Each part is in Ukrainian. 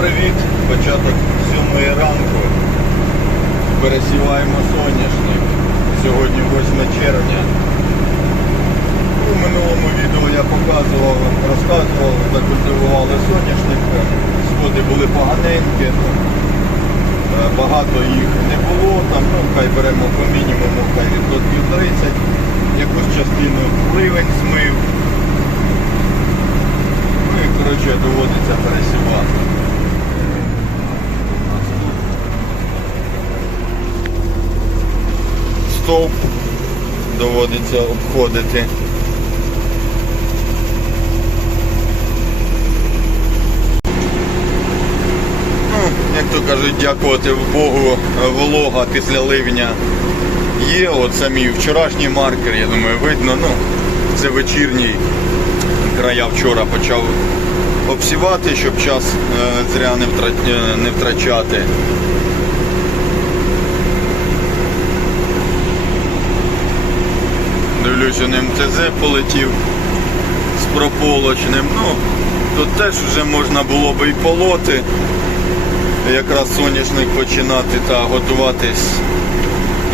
привіт! Початок сьомої ранку. Пересіваємо соняшник. Сьогодні 8 червня. У минулому відео я показував, розказував, як культивували соняшник. Сходи були поганенькі. е, Багато їх не було, там, ну, хай беремо по мінімуму, хай відсотків 30. Якусь частину ливень змив. Ну і коротше доводиться пересівати. Стовп доводиться обходити. Ну, як то кажуть, дякувати Богу, волога після ливня є. От самі вчорашній маркер, я думаю, видно. Ну, це вечірній края вчора почав обсівати, щоб час е, зря не, е, не втрачати. У МТЗ полетів з прополочним. Ну, тут теж вже можна було би і полоти. Якраз соняшник починати та готуватись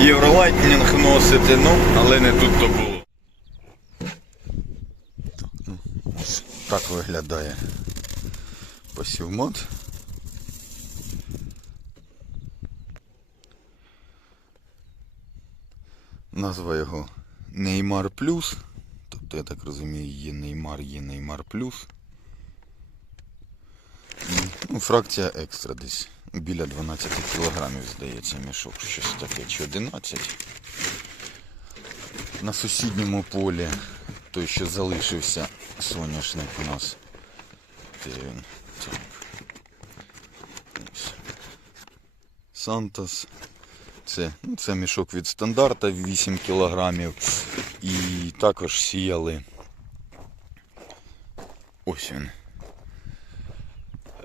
євролайтнінг носити, ну, але не тут то було. Так виглядає посівмод. Назва його Неймар Плюс. Тобто, я так розумію, є Неймар, є Неймар Плюс. Ну, фракція екстра десь. Біля 12 кілограмів, здається, мішок. Щось таке, чи 11. На сусідньому полі той, що залишився соняшник у нас. Де він? Так. Сантос. Це, це мішок від стандарта 8 кілограмів. І також сіяли. Ось він.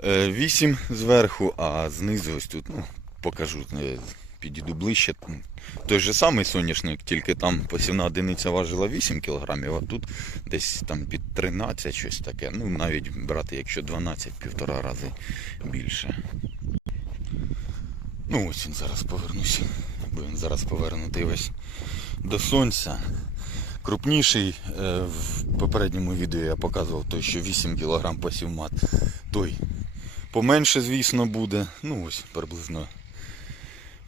8 зверху, а знизу ось тут, ну, покажу, е, підійду ближче. Той же самий соняшник, тільки там посівна одиниця важила 8 кг, а тут десь там під 13 щось таке. Ну, навіть брати, якщо 12, півтора рази більше. Ну ось він зараз повернуся, бо він зараз повернутий весь до сонця. Крупніший е, в попередньому відео я показував той, що 8 кг посівмат. Той поменше, звісно, буде. Ну ось приблизно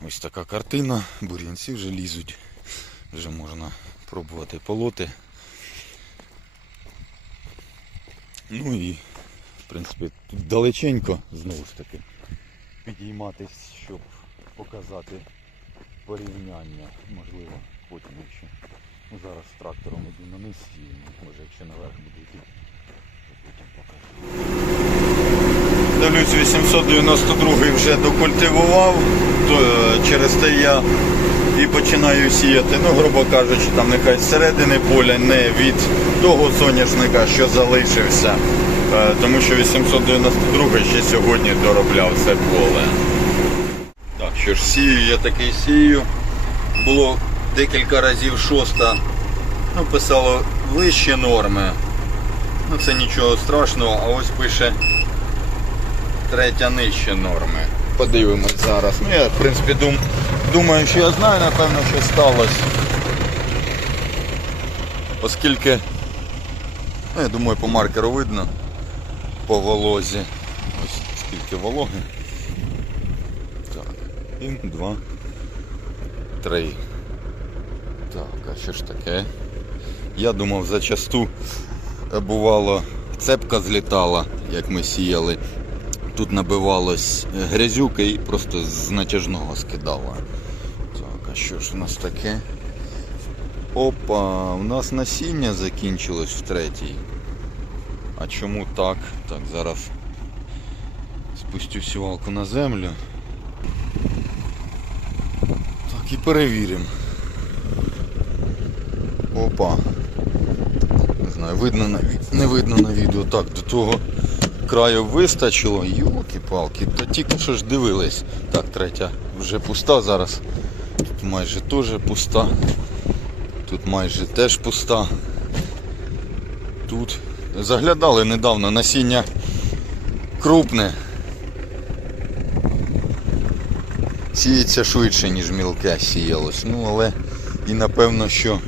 ось така картина. Бур'янці вже лізуть. Вже можна пробувати полоти. Ну і в принципі тут далеченько знову ж таки підійматись, щоб показати порівняння. Можливо, потім якщо ну, зараз з трактором іду на низ може якщо наверх буду йти, то потім покажу. Дивлюсь, 892 вже докультивував, то е, через те я і починаю сіяти, ну, грубо кажучи, там нехай з середини поля, не від того соняшника, що залишився. Е, Тому що 892 ще сьогодні доробляв це поле. Що ж сію, я такий сію. Було декілька разів шоста. Ну, писало вищі норми. Ну це нічого страшного, а ось пише третя нижче норми. Подивимось зараз. Ну я в принципі дум, думаю, що я знаю, напевно, що сталося. Оскільки, ну, я думаю, по маркеру видно по волозі. Ось скільки вологи. Один, два, три. Так, а що ж таке? Я думав, зачасту е, бувало цепка злітала, як ми сіяли. Тут набивалось грязюка і просто з натяжного скидала. Так, а що ж у нас таке? Опа, у нас насіння закінчилось в третій. А чому так? Так, зараз спустю сівалку на землю. І перевіримо. Опа. Не знаю, видно на не видно на відео. Так, до того краю вистачило. Йолки-палки, та тільки що ж дивились. Так, третя вже пуста зараз. Тут майже теж пуста. Тут майже теж пуста. Тут заглядали недавно насіння крупне. Сіється швидше, ніж мілке сіялось. Ну, але і напевно, що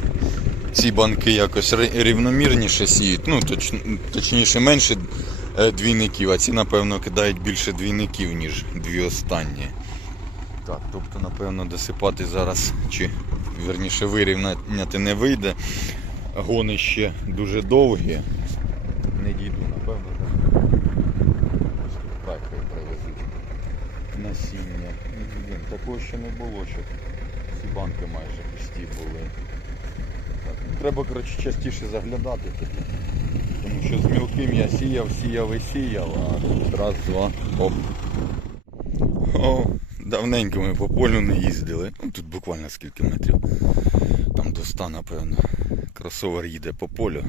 ці банки якось рівномірніше сіють. Ну, точ, точніше, менше е, двійників, а ці, напевно, кидають більше двійників, ніж дві останні. Так, тобто, напевно, досипати зараз, чи верніше вирівняти не вийде. Гони ще дуже довгі. Не дійду, напевно, так. Ось тут трактор привезуть. Насіння. Такого ще не було, щоб ці банки майже пусті були. Ну, треба, коротше, частіше заглядати таки. Тому що з мілким я сіяв, сіяв і сіяв, а раз, два, оп. О, давненько ми по полю не їздили. Ну, тут буквально скільки метрів. Там до ста, напевно. Кросовер їде по полю.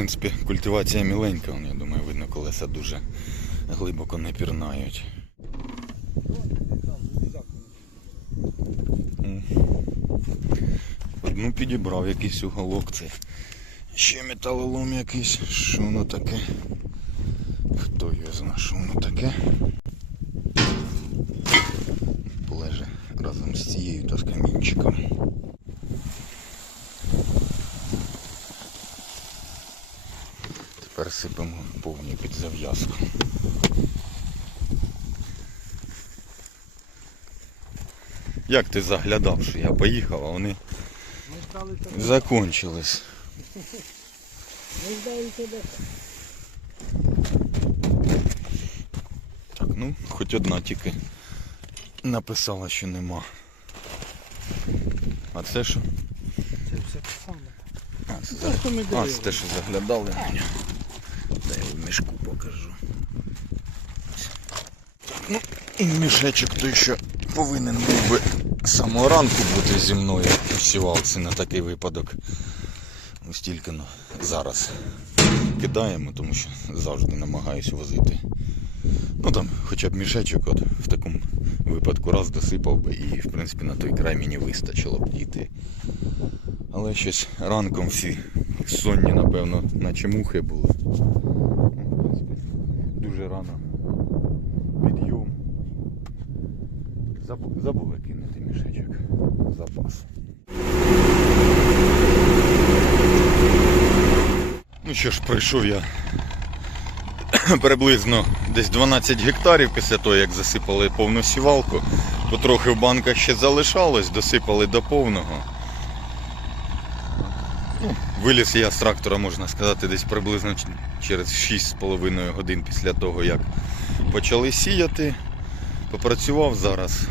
Принципі, культивація міленька, я думаю, видно, колеса дуже глибоко не пірнають. Одну підібрав якийсь уголок, це ще металолом якийсь. Що воно таке? Хто його знає, що воно таке? Полеже разом з цією та з камінчиком. Тепер сипемо повні під зав'язку. Як ти заглядав, що я поїхав, а вони закончились. Ми ждали тебе. Так, ну, хоч одна тільки написала, що нема. А це що? Це все те саме. А, це, а, це те, що заглядали на нього. Дай я в мішку покажу. Ну, і мішечок той, що повинен був би самого ранку бути зі мною в на такий випадок. Ось тільки ну, зараз кидаємо, тому що завжди намагаюся возити. Ну там хоча б мішечок от, в такому випадку раз досипав би і в принципі на той край мені вистачило б дійти. Але щось ранком всі сонні, напевно, наче мухи були. Дуже рано підйом. Забув, забули кинути мішечок. Запас. Ну що ж, пройшов я приблизно десь 12 гектарів після того, як засипали повну сівалку. Потрохи в банках ще залишалось, досипали до повного. Ну, Виліз я з трактора, можна сказати, десь приблизно через 6,5 годин після того, як почали сіяти. Попрацював зараз.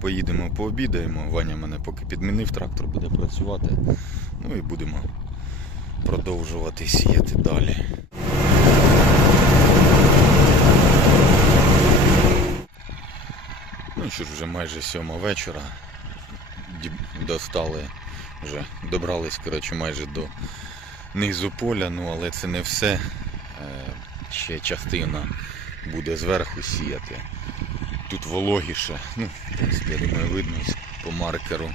Поїдемо пообідаємо. Ваня мене поки підмінив, трактор буде працювати. Ну і будемо продовжувати сіяти далі. Ну що ж, вже майже сьома вечора. Достали, вже добрались, коротше, майже до низу поля, ну але це не все. Е, Ще частина буде зверху сіяти. Тут вологіше. Ну, в принципі, я думаю, видно по маркеру.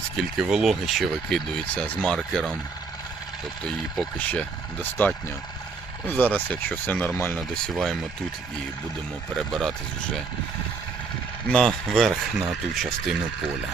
Скільки вологи ще викидується з маркером. Тобто її поки ще достатньо. Ну, зараз, якщо все нормально, досіваємо тут і будемо перебиратись вже наверх на ту частину поля.